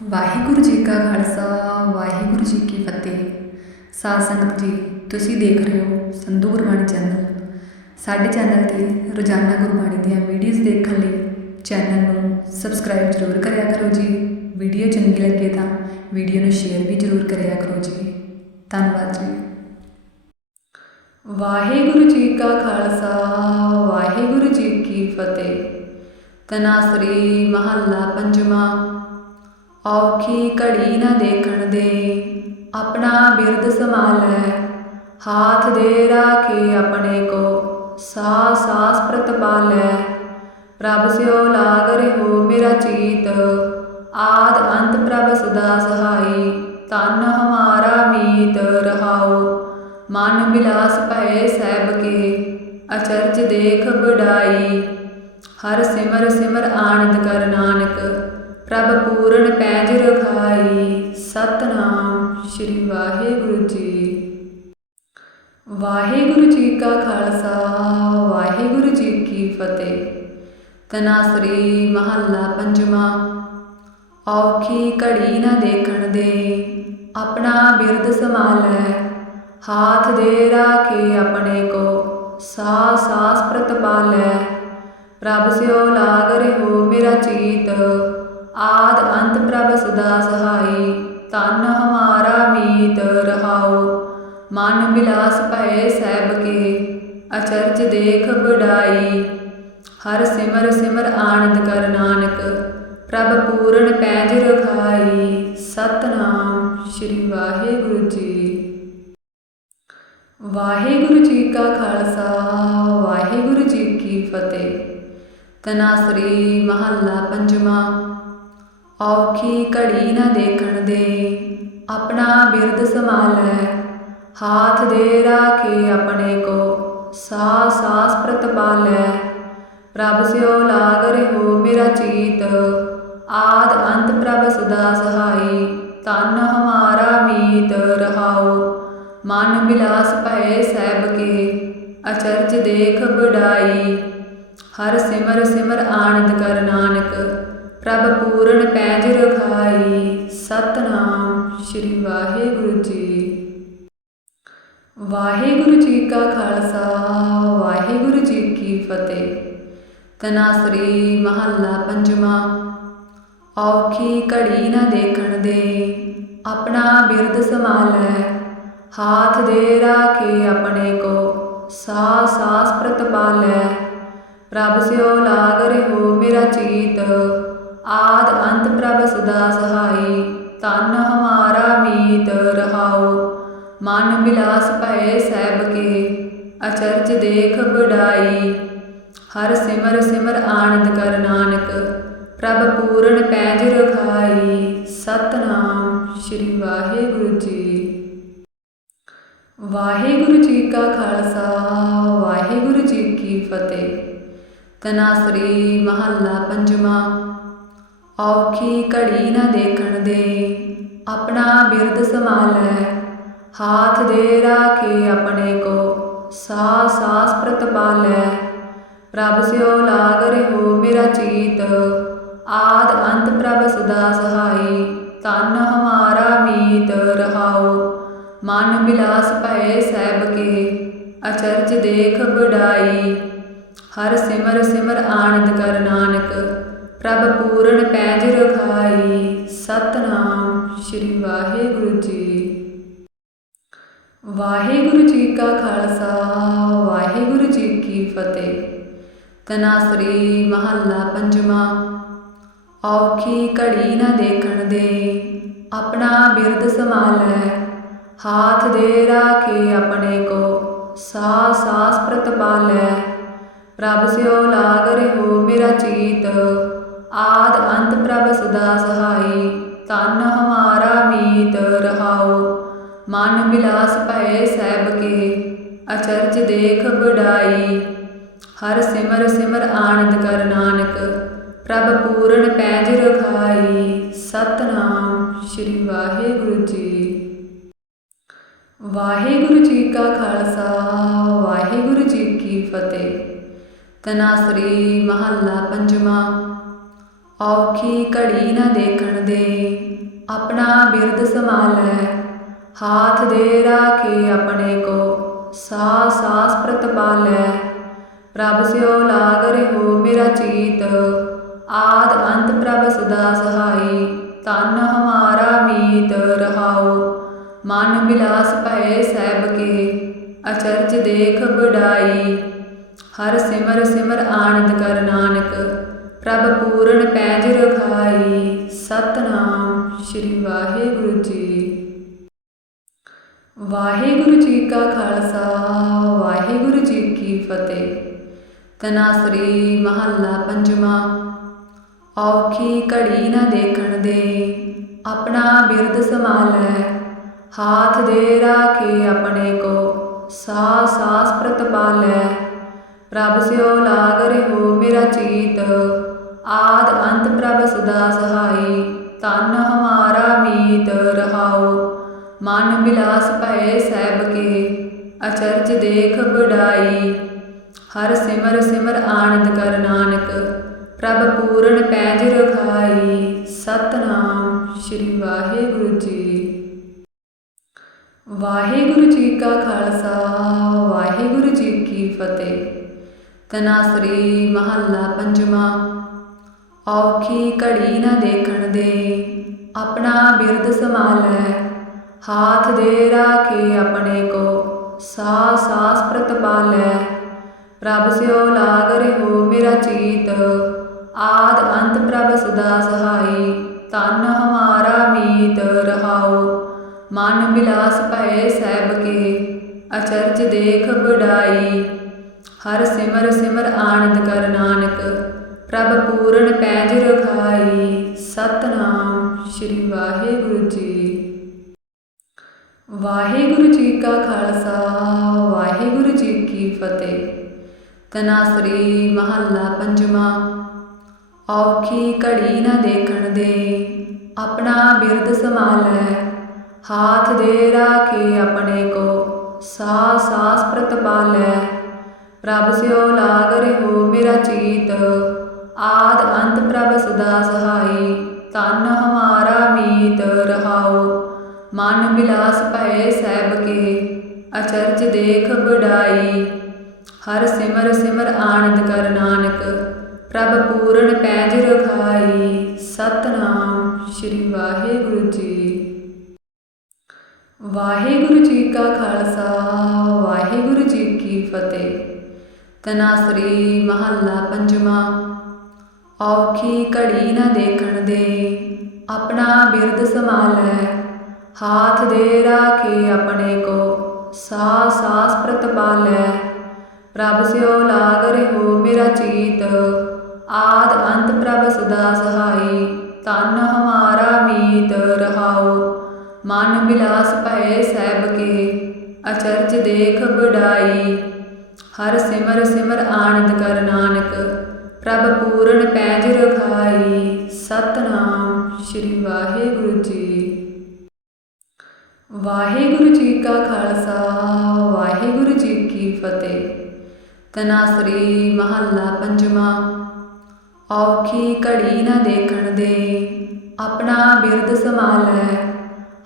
ਵਾਹਿਗੁਰੂ ਜੀ ਕਾ ਖਾਲਸਾ, ਵਾਹਿਗੁਰੂ ਜੀ ਕੀ ਫਤਿਹ। ਸਾਧ ਸੰਗਤ ਜੀ, ਤੁਸੀਂ ਦੇਖ ਰਹੇ ਹੋ ਸੰਧੂ ਗੁਰਬਾਣੀ ਚੈਨਲ। ਸਾਡੇ ਚੈਨਲ ਤੇ ਰੋਜ਼ਾਨਾ ਗੁਰਬਾਣੀ ਦੀਆਂ ਵੀਡੀਓਜ਼ ਦੇਖਣ ਲਈ ਚੈਨਲ ਨੂੰ ਸਬਸਕ੍ਰਾਈਬ ਜ਼ਰੂਰ ਕਰਿਆ ਕਰੋ ਜੀ। ਵੀਡੀਓ ਚੰਗੀ ਲੱਗੇ ਤਾਂ ਵੀਡੀਓ ਨੂੰ ਸ਼ੇਅਰ ਵੀ ਜ਼ਰੂਰ ਕਰਿਆ ਕਰੋ ਜੀ। ਧੰਨਵਾਦ ਜੀ। ਵਾਹਿਗੁਰੂ ਜੀ ਕਾ ਖਾਲਸਾ, ਵਾਹਿਗੁਰੂ ਜੀ ਕੀ ਫਤਿਹ। ਤਨਾਸਰੀ ਮਹੱਲਾ ਪੰਜਵਾਂ ਔਖੀ ਘੜੀ ਨਾ ਦੇਖਣ ਦੇ। ਆਪਣਾ ਬਿਰਦ ਸੰਭਾਲੈ, ਹਾਥ ਦੇ ਰਾਖੇ ਆਪਣੇ ਕੋ। ਸਾਸ ਸਾਸ ਪ੍ਰਤਪਾਲੈ ਪ੍ਰਭ ਸਿਓ ਲਾਗ ਰਹਿਓ ਮੇਰਾ ਚੀਤ। ਆਦ ਅੰਤ ਪ੍ਰਭ ਸਦਾ ਸਹਾਈ ਤਨ ਹਮਾਰਾ ਮੀਤ ਰਹਾਓ ਮਨ ਬਿਲਾਸ ਭਏ ਸੈਬ ਕੇ, ਅਚਰਜ ਦੇਖ ਬੜਾਈ ਹਰ ਸਿਮਰ ਸਿਮਰ ਆਨੰਦ ਕਰ ਨਾਨਕ। ਪ੍ਰਭ ਪੂਰਨ ਪੈਜ ਰਖਾਈ, ਸਤਨਾਮ ਸ੍ਰੀ ਵਾਹਿਗੁਰੂ ਜੀ। ਵਾਹਿਗੁਰੂ ਜੀ ਕਾ ਖਾਲਸਾ, ਵਾਹਿਗੁਰੂ ਜੀ ਕੀ ਫਤਿਹ। ਤਨਾਸਰੀ ਮਹੱਲਾ ਪੰਜਵਾਂ, ਔਖੀ ਘੜੀ ਨਾ ਦੇਖਣ ਦੇ, ਆਪਣਾ ਬਿਰਦ ਸੰਭਾਲੈ। ਹਾਥ ਦੇ ਰਾਖੇ ਆਪਣੇ ਕੋ ਸਾਸ ਸਾਸ ਪ੍ਰਤਪਾਲੈ ਪ੍ਰਭ ਸਿਓ ਲਾਗ ਰਹਿਓ ਮੇਰਾ ਚੀਤ ਆਦ ਅੰਤ ਪ੍ਰਭ ਸਦਾ ਸਹਾਈ ਤਨ ਹਮਾਰਾ ਮੀਤ ਰਹਾਓ ਮਨ ਬਿਲਾਸ ਭਏ ਸੈਬ ਕੇ, ਅਚਰਜ ਦੇਖ ਬੜਾਈ ਹਰ ਸਿਮਰ ਸਿਮਰ ਆਨੰਦ ਕਰ ਨਾਨਕ, ਪ੍ਰਭ ਪੂਰਨ ਪੈਜ ਰਖਾਈ। ਸਤਨਾਮ ਸ੍ਰੀ ਵਾਹਿਗੁਰੂ ਜੀ। ਵਾਹਿਗੁਰੂ ਜੀ ਕਾ ਖਾਲਸਾ, ਵਾਹਿਗੁਰੂ ਜੀ ਕੀ ਫਤਿਹ। ਤਨਾਸਰੀ ਮਹੱਲਾ ਪੰਜਵਾਂ। ਔਖੀ ਘੜੀ ਨਾ ਦੇਖਣ ਦੇ। ਆਪਣਾ ਬਿਰਦ ਸੰਭਾਲੈ, ਹਾਥ ਦੇ ਰਾਖੇ ਆਪਣੇ ਕੋ ਸਾਸ ਸਾਸ ਪ੍ਰਤਪਾਲੈ ਪ੍ਰਭ ਸਿਓ ਲਾਗ ਰਹਿਓ ਮੇਰਾ ਚੀਤ, ਆਦ ਅੰਤ ਪ੍ਰਭ ਸਦਾ ਸਹਾਈ। ਤਨ ਹਮਾਰਾ ਮੀਤ ਰਹਾਓ ਮਨ ਬਿਲਾਸ ਭਏ ਸਹਿਬ ਕੇ, ਅਚਰਜ ਦੇਖ ਬੜਾਈ ਹਰ ਸਿਮਰ ਸਿਮਰ ਆਨੰਦ ਕਰ ਨਾਨਕ ਪ੍ਰਭ ਪੂਰਨ ਪੈਜ ਰਖਾਈ ਸਤਨਾਮ ਸ੍ਰੀ ਵਾਹਿਗੁਰੂ ਜੀ। ਵਾਹਿਗੁਰੂ ਜੀ ਕਾ ਖਾਲਸਾ, ਵਾਹਿਗੁਰੂ ਜੀ ਕੀ ਫਤਿਹ। ਤਨਾਸਰੀ ਮਹੱਲਾ ਪੰਜਵਾਂ, ਔਖੀ ਘੜੀ ਨਾ ਦੇਖਣ ਦੇ, ਆਪਣਾ ਬਿਰਦ ਸੰਭਾਲੈ। ਹਾਥ ਦੇ ਰਾਖੇ ਆਪਣੇ ਕੋ ਸਾਸ ਸਾਸ ਪ੍ਰਤਪਾਲੈ ਪ੍ਰਭ ਸਿਓ ਲਾਗ ਰਹਿਓ ਮੇਰਾ ਚੀਤ ਆਦ ਅੰਤ ਪ੍ਰਭ ਸਦਾ ਸਹਾਈ ਤਨ ਹਮਾਰਾ ਮੀਤ ਰਹਾਓ ਮਨ ਬਿਲਾਸ ਭਏ ਸੈਬ ਕੇ, ਅਚਰਜ ਦੇਖ ਬੜਾਈ ਹਰ ਸਿਮਰ ਸਿਮਰ ਆਨੰਦ ਕਰ ਨਾਨਕ, ਪ੍ਰਭ ਪੂਰਨ ਪੈਜ ਰਖਾਈ। ਸਤਨਾਮ ਸ੍ਰੀ ਵਾਹਿਗੁਰੂ ਜੀ। ਵਾਹਿਗੁਰੂ ਜੀ ਕਾ ਖਾਲਸਾ, ਵਾਹਿਗੁਰੂ ਜੀ ਕੀ ਫਤਿਹ। ਤਨਾਸਰੀ ਮਹੱਲਾ ਪੰਜਵਾਂ ਔਖੀ ਘੜੀ ਨਾ ਦੇਖਣ ਦੇ। ਆਪਣਾ ਬਿਰਦ ਸੰਭਾਲੈ, ਹਾਥ ਦੇ ਰਾਖੇ ਆਪਣੇ ਕੋ। ਸਾਸ ਸਾਸ ਪ੍ਰਤਪਾਲੈ ਪ੍ਰਭ ਸਿਓ ਲਾਗ ਰਹਿਓ ਮੇਰਾ ਚੀਤ। ਆਦ ਅੰਤ ਪ੍ਰਭ ਸਦਾ ਸਹਾਈ ਤਨ ਹਮਾਰਾ ਮੀਤ ਰਹਾਓ ਮਨ ਬਿਲਾਸ ਭਏ ਸਹਿਬ ਕੇ, ਅਚਰਜ ਦੇਖ ਬੜਾਈ ਹਰ ਸਿਮਰ ਸਿਮਰ ਆਨੰਦ ਕਰ ਨਾਨਕ। ਪ੍ਰਭ ਪੂਰਨ ਪੈਜ ਰਖਾਈ, ਸਤਨਾਮ ਸ੍ਰੀ ਵਾਹਿਗੁਰੂ ਜੀ। ਵਾਹਿਗੁਰੂ ਜੀ ਕਾ ਖਾਲਸਾ, ਵਾਹਿਗੁਰੂ ਜੀ ਕੀ ਫਤਿਹ। ਤਨਾਸਰੀ ਮਹੱਲਾ ਪੰਜਵਾਂ, ਔਖੀ ਘੜੀ ਨਾ ਦੇਖਣ ਦੇ, ਆਪਣਾ ਬਿਰਦ ਸੰਭਾਲੈ। ਹਾਥ ਦੇ ਰਾਖੇ ਆਪਣੇ ਕੋ ਸਾਸ ਸਾਸ ਪ੍ਰਤਪਾਲੈ ਪ੍ਰਭ ਸਿਓ ਲਾਗ ਰਹਿਓ ਮੇਰਾ ਚੀਤ ਆਦ ਅੰਤ ਪ੍ਰਭ ਸਦਾ ਸਹਾਈ, ਤਨ ਹਮਾਰਾ ਮੀਤ ਰਹਾਓ ਮਨ ਬਿਲਾਸ ਭਏ ਸੈਬ ਕੇ, ਅਚਰਜ ਦੇਖ ਬੜਾਈ ਹਰ ਸਿਮਰ ਸਿਮਰ ਆਨੰਦ ਕਰ ਨਾਨਕ, ਪ੍ਰਭ ਪੂਰਨ ਪੈਜ ਰਖਾਈ। ਸਤਨਾਮ ਸ੍ਰੀ ਵਾਹਿਗੁਰੂ ਜੀ। ਵਾਹਿਗੁਰੂ ਜੀ ਕਾ ਖਾਲਸਾ, ਵਾਹਿਗੁਰੂ ਜੀ ਕੀ ਫਤਿਹ। ਤਨਾਸਰੀ ਮਹੱਲਾ ਪੰਜਵਾਂ। ਔਖੀ ਘੜੀ ਨਾ ਦੇਖਣ ਦੇ। ਆਪਣਾ ਬਿਰਦ ਸੰਭਾਲੈ, ਹਾਥ ਦੇ ਰਾਖੇ ਆਪਣੇ ਕੋ ਸਾਸ ਸਾਸ ਪ੍ਰਤਪਾਲੈ ਪ੍ਰਭ ਸਿਓ ਲਾਗ ਰਹਿਓ ਮੇਰਾ ਚੀਤ, ਆਦ ਅੰਤ ਪ੍ਰਭ ਸਦਾ ਸਹਾਈ। ਤਨ ਹਮਾਰਾ ਮੀਤ ਰਹਾਓ ਮਨ ਬਿਲਾਸ ਭਏ ਸਹਿਬ ਕੇ, ਅਚਰਜ ਦੇਖ ਬੜਾਈ ਹਰ ਸਿਮਰ ਸਿਮਰ ਆਨੰਦ ਕਰ ਨਾਨਕ ਪ੍ਰਭ ਪੂਰਨ ਪੈਜ ਰਖਾਈ ਸਤਨਾਮ ਸ੍ਰੀ ਵਾਹਿਗੁਰੂ ਜੀ। ਵਾਹਿਗੁਰੂ ਜੀ ਕਾ ਖਾਲਸਾ, ਵਾਹਿਗੁਰੂ ਜੀ ਕੀ ਫਤਿਹ। ਤਨਾਸਰੀ ਮਹੱਲਾ ਪੰਜਵਾਂ, ਔਖੀ ਘੜੀ ਨਾ ਦੇਖਣ ਦੇ, ਆਪਣਾ ਬਿਰਦ ਸੰਭਾਲੈ। ਹਾਥ ਦੇ ਰਾਖੇ ਆਪਣੇ ਕੋ ਸਾਸ ਸਾਸ ਪ੍ਰਤਪਾਲੈ ਪ੍ਰਭ ਸਿਓ ਲਾਗ ਰਹਿਓ ਮੇਰਾ ਚੀਤ ਆਦ ਅੰਤ ਪ੍ਰਭ ਸਦਾ ਸਹਾਈ ਤਨ ਹਮਾਰਾ ਮੀਤ ਰਹਾਓ ਮਨ ਬਿਲਾਸ ਭਏ ਸੈਬ ਕੇ, ਅਚਰਜ ਦੇਖ ਬੜਾਈ ਹਰ ਸਿਮਰ ਸਿਮਰ ਆਨੰਦ ਕਰ ਨਾਨਕ, ਪ੍ਰਭ ਪੂਰਨ ਪੈਜ ਰਖਾਈ। ਸਤਨਾਮ ਸ੍ਰੀ ਵਾਹਿਗੁਰੂ ਜੀ। ਵਾਹਿਗੁਰੂ ਜੀ ਕਾ ਖਾਲਸਾ, ਵਾਹਿਗੁਰੂ ਜੀ ਕੀ ਫਤਿਹ। ਤਨਾਸਰੀ ਮਹੱਲਾ ਪੰਜਵਾਂ ਔਖੀ ਘੜੀ ਨਾ ਦੇਖਣ ਦੇ। ਆਪਣਾ ਬਿਰਦ ਸੰਭਾਲੈ, ਹਾਥ ਦੇ ਰਾਖੇ ਆਪਣੇ ਕੋ। ਸਾਸ ਸਾਸ ਪ੍ਰਤਪਾਲੈ ਪ੍ਰਭ ਸਿਓ ਲਾਗ ਰਹਿਓ ਮੇਰਾ ਚੀਤ। ਆਦ ਅੰਤ ਪ੍ਰਭ ਸਦਾ ਸਹਾਈ ਤਨ ਹਮਾਰਾ ਮੀਤ ਰਹਾਓ ਮਨ ਬਿਲਾਸ ਭਏ ਸਹਿਬ ਕੇ, ਅਚਰਜ ਦੇਖ ਬੜਾਈ ਹਰ ਸਿਮਰ ਸਿਮਰ ਆਨੰਦ ਕਰ ਨਾਨਕ। ਪ੍ਰਭ ਪੂਰਨ ਪੈਜ ਰਖਾਈ, ਸਤਨਾਮ ਸ੍ਰੀ ਵਾਹਿਗੁਰੂ ਜੀ। ਵਾਹਿਗੁਰੂ ਜੀ ਕਾ ਖਾਲਸਾ, ਵਾਹਿਗੁਰੂ ਜੀ ਕੀ ਫਤਿਹ। ਤਨਾਸਰੀ ਮਹੱਲਾ ਪੰਜਵਾਂ, ਔਖੀ ਘੜੀ ਨਾ ਦੇਖਣ ਦੇ, ਆਪਣਾ ਬਿਰਦ ਸੰਭਾਲੈ। ਹਾਥ ਦੇ ਰਾਖੇ ਆਪਣੇ ਕੋ ਸਾਸ ਸਾਸ ਪ੍ਰਤਪਾਲੈ ਪ੍ਰਭ ਸਿਓ ਲਾਗ ਰਹਿਓ ਮੇਰਾ ਚੀਤ ਆਦ ਅੰਤ ਪ੍ਰਭ ਸਦਾ ਸਹਾਈ ਤਨ ਹਮਾਰਾ ਮੀਤ ਰਹਾਓ ਮਨ ਬਿਲਾਸ ਭਏ ਸੈਬ ਕੇ, ਅਚਰਜ ਦੇਖ ਬੜਾਈ ਹਰ ਸਿਮਰ ਸਿਮਰ ਆਨੰਦ ਕਰ ਨਾਨਕ, ਪ੍ਰਭ ਪੂਰਨ ਪੈਜ ਰਖਾਈ। ਸਤਨਾਮ ਸ੍ਰੀ ਵਾਹਿਗੁਰੂ ਜੀ। ਵਾਹਿਗੁਰੂ ਜੀ ਕਾ ਖਾਲਸਾ, ਵਾਹਿਗੁਰੂ ਜੀ ਕੀ ਫਤਿਹ। ਤਨਾਸਰੀ ਮਹੱਲਾ ਪੰਜਵਾਂ। ਔਖੀ ਘੜੀ ਨਾ ਦੇਖਣ ਦੇ। ਆਪਣਾ ਬਿਰਦ ਸੰਭਾਲੈ, ਹਾਥ ਦੇ ਰਾਖੇ ਆਪਣੇ ਕੋ ਸਾਸ ਸਾਸ ਪ੍ਰਤਪਾਲੈ ਪ੍ਰਭ ਸਿਓ ਲਾਗ ਰਹਿਓ ਮੇਰਾ ਚੀਤ, ਆਦ ਅੰਤ ਪ੍ਰਭ ਸਦਾ ਸਹਾਈ। ਤਨ ਹਮਾਰਾ ਮੀਤ ਰਹਾਓ ਮਨ ਬਿਲਾਸ ਭਏ ਸਹਿਬ ਕੇ, ਅਚਰਜ ਦੇਖ ਬੜਾਈ ਹਰ ਸਿਮਰ ਸਿਮਰ ਆਨੰਦ ਕਰ ਨਾਨਕ ਪ੍ਰਭ ਪੂਰਨ ਪੈਜ ਰਖਾਈ ਸਤਨਾਮ ਸ੍ਰੀ ਵਾਹਿਗੁਰੂ ਜੀ। ਵਾਹਿਗੁਰੂ ਜੀ ਕਾ ਖਾਲਸਾ, ਵਾਹਿਗੁਰੂ ਜੀ ਕੀ ਫਤਿਹ। ਤਨਾਸਰੀ ਮਹੱਲਾ ਪੰਜਵਾਂ, ਔਖੀ ਘੜੀ ਨਾ ਦੇਖਣ ਦੇ, ਆਪਣਾ ਬਿਰਦ ਸੰਭਾਲੈ,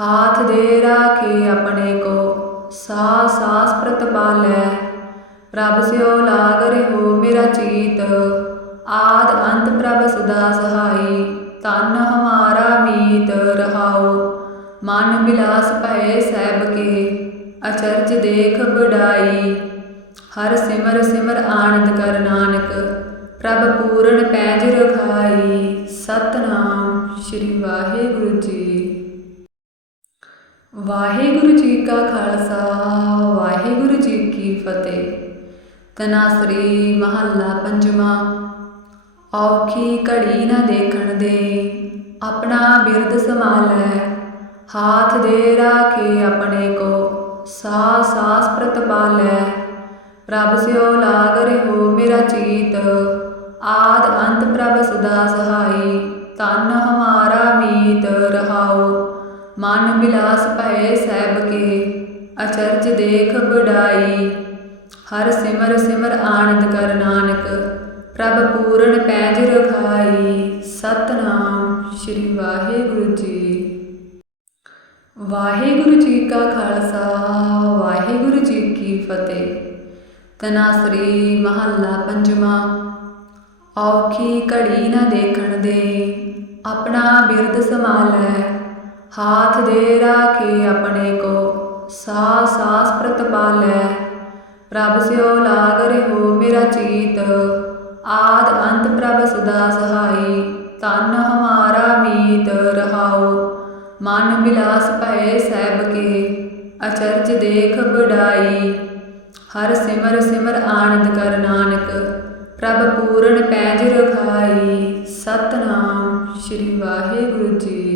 ਹਾਥ ਦੇ ਰਾਖੇ ਆਪਣੇ ਕੋ ਸਾਸ ਸਾਸ ਪ੍ਰਤਪਾਲੈ ਪ੍ਰਭ ਸਿਓ ਲਾਗ ਰਹਿਓ ਮੇਰਾ ਚੀਤ ਆਦ ਅੰਤ ਪ੍ਰਭ ਸਦਾ ਸਹਾਈ ਤਨ ਹਮਾਰਾ ਮੀਤ ਰਹਾਓ ਮਨ ਬਿਲਾਸ ਭਏ ਸੈਬ ਕੇ, ਅਚਰਜ ਦੇਖ ਬੜਾਈ ਹਰ ਸਿਮਰ ਸਿਮਰ ਆਨੰਦ ਕਰ ਨਾਨਕ, ਪ੍ਰਭ ਪੂਰਨ ਪੈਜ ਰਖਾਈ। ਸਤਨਾਮ ਸ੍ਰੀ ਵਾਹਿਗੁਰੂ ਜੀ। ਵਾਹਿਗੁਰੂ ਜੀ ਕਾ ਖਾਲਸਾ, ਵਾਹਿਗੁਰੂ ਜੀ ਕੀ ਫਤਿਹ। ਤਨਾਸਰੀ ਮਹੱਲਾ ਪੰਜਵਾਂ। ਔਖੀ ਘੜੀ ਨਾ ਦੇਖਣ ਦੇ। ਆਪਣਾ ਬਿਰਦ ਸੰਭਾਲੈ, ਹਾਥ ਦੇ ਰਾਖੇ ਆਪਣੇ ਕੋ। ਸਾਸ ਸਾਸ ਪ੍ਰਤਪਾਲੈ ਪ੍ਰਭ ਸਿਓ ਲਾਗ ਰਹਿਓ ਮੇਰਾ ਚੀਤ। ਆਦ ਅੰਤ ਪ੍ਰਭ ਸਦਾ ਸਹਾਈ ਤਨ ਹਮਾਰਾ ਮੀਤ ਰਹਾਓ ਮਨ ਬਿਲਾਸ ਭਏ ਸਹਿਬ ਕੇ, ਅਚਰਜ ਦੇਖ ਬੜਾਈ ਹਰ ਸਿਮਰ ਸਿਮਰ ਆਨੰਦ ਕਰ ਨਾਨਕ। ਪ੍ਰਭ ਪੂਰਨ ਪੈਜ ਰਖਾਈ, ਸਤਨਾਮ ਸ੍ਰੀ ਵਾਹਿਗੁਰੂ ਜੀ। ਵਾਹਿਗੁਰੂ ਜੀ ਕਾ ਖਾਲਸਾ, ਵਾਹਿਗੁਰੂ ਜੀ ਕੀ ਫਤਿਹ। ਤਨਾਸਰੀ ਮਹੱਲਾ ਪੰਜਵਾਂ, ਔਖੀ ਘੜੀ ਨਾ ਦੇਖਣ ਦੇ, ਆਪਣਾ ਬਿਰਦ ਸੰਭਾਲੈ। ਹਾਥ ਦੇ ਰਾਖੇ ਆਪਣੇ ਕੋ ਸਾਸ ਸਾਸ ਪ੍ਰਤਪਾਲੈ ਪ੍ਰਭ ਸਿਓ ਲਾਗ ਰਹਿਓ ਮੇਰਾ ਚੀਤ ਆਦ ਅੰਤ ਪ੍ਰਭ ਸਦਾ ਸਹਾਈ ਤਨ ਹਮਾਰਾ ਮੀਤ ਰਹਾਓ ਮਨ ਬਿਲਾਸ ਭਏ ਸੈਬ ਕੇ, ਅਚਰਜ ਦੇਖ ਬੜਾਈ ਹਰ ਸਿਮਰ ਸਿਮਰ ਆਨੰਦ ਕਰ ਨਾਨਕ, ਪ੍ਰਭ ਪੂਰਨ ਪੈਜ ਰਖਾਈ। ਸਤਨਾਮ ਸ੍ਰੀ ਵਾਹਿਗੁਰੂ ਜੀ